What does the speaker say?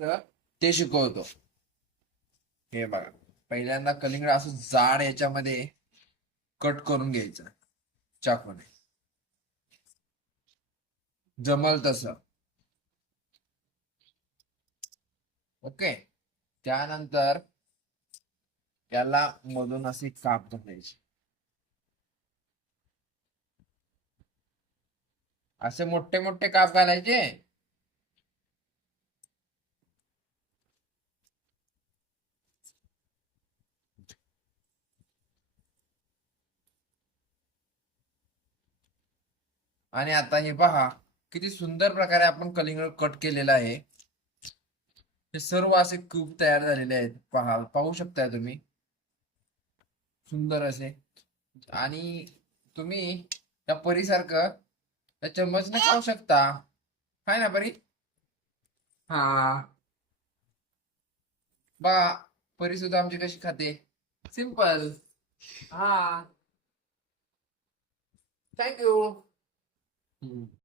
तर ते शिकवतो. हे बघा, पहिल्यांदा कलिंगड असं जाड याच्यामध्ये कट करून घ्यायचं चाकूने, जमल तसं. ओके. त्यानंतर त्याला मधून असे काप घालायचे, असे मोठे मोठे काप घालायचे. आणि आता हे पहा, किती सुंदर प्रकारे आपण कलिंगड कट केलेलं आहे. हे सर्व असे क्यूब तयार झालेले आहेत, पाहू शकताय तुम्ही, सुंदर असे. आणि तुम्ही त्या परीसारखं त्या चम्मचने खाऊ शकता. हाय ना परी? हा, बा, परी सुद्धा आमची कशी खाते, सिंपल. हा, थँक्यू.